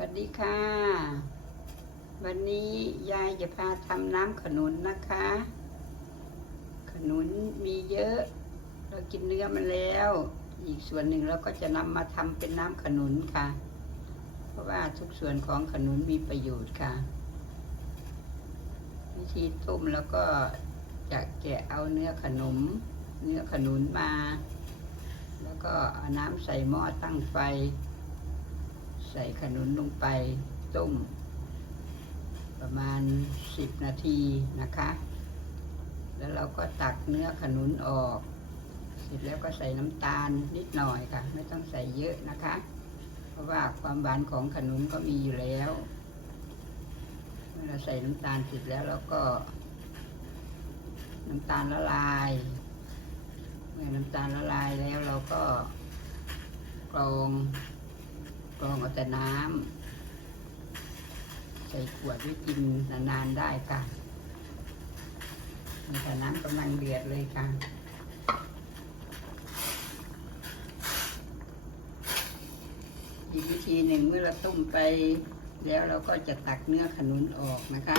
วัสดีค่ะ วันนี้ยายจะพาทำน้ำขนุนนะคะ ขนุนมีเยอะ เรากินเนื้อมันแล้ว อีกส่วนหนึ่งเราก็จะนำมาทำเป็นน้ำขนุนค่ะ เพราะว่าทุกส่วนของขนุนมีประโยชน์ค่ะ วิธีต้มแล้วก็จะแกะเอาเนื้อขนม เนื้อขนุนมา แล้วก็เอาน้ำใส่หม้อตั้งไฟ ใส่ขนุนลงไปต้ม ประมาณ 10 นาทีนะคะ แล้วเราก็ตักเนื้อขนุนออก เสร็จแล้วก็ใส่น้ำตาลนิดหน่อยค่ะ ไม่ต้องใส่เยอะนะคะ เพราะว่าความหวานของขนุนก็มีอยู่แล้วเมื่อเราใส่น้ำตาลเสร็จแล้วเราก็น้ำตาลละลาย เมื่อน้ำตาลละลายแล้วเราก็กรอง กรองเอาแต่น้ำใส่ขวดไว้กินนานๆได้ค่ะนี่แต่น้ำกำลังเดือดเลยค่ะอีกวิธีหนึ่งเมื่อเราต้มไป แล้วเราก็จะตักเนื้อขนุนออกนะคะ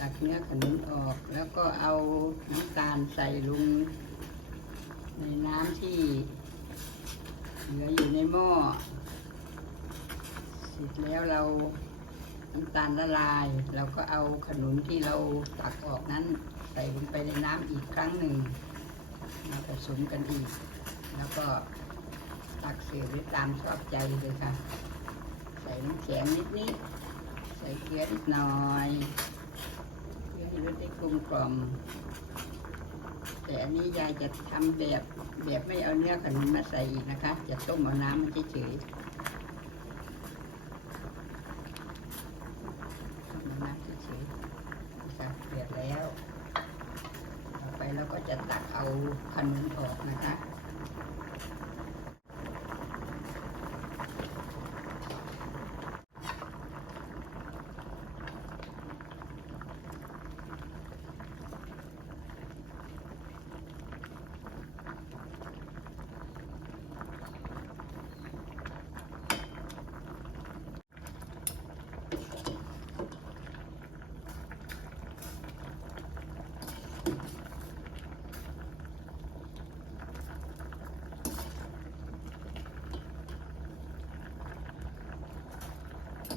ตักเนื้อขนุนออกแล้วก็เอาน้ำตาลใส่ลงในน้ำที่เหลืออยู่ในหม้อ เสร็จแล้วเราน้ำตาลละลาย เราก็เอาขนุนที่เราตักออกนั้น ใส่ลงไปในน้ำอีกครั้งหนึ่งมาผสมกันอีก แล้วก็ตักเสิร์ฟได้ตามชอบใจเลยค่ะ ใส่น้ำแข็งนิดนิดใส่เกลือนิดหน่อยเพื่อให้รสได้กลมกล่อมแต่อันนี้ยายจะทำแบบแบบไม่เอาเนื้อขนุนมาใส่อีกนะคะ จะต้มเอาน้ำมันเฉยๆ น้ำเฉยๆนะคะเดือดแล้ว ต่อไปเราก็ จะตักเอาขนุนออกนะคะ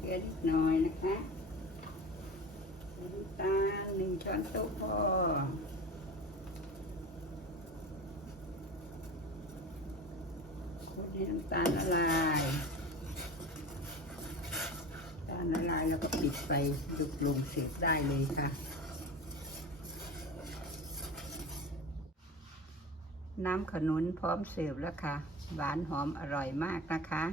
เกลือนิดหน่อยนะคะน้ำตาลหนึ่งช้อนโต๊ะพอคนให้น้ำตาลละลายน้ำตาลละลายแล้วก็ปิดไฟดุกลงเสียบได้เลยค่ะ น้ำขนุนพร้อมเสิร์ฟแล้วค่ะ หวานหอมอร่อยมากนะคะ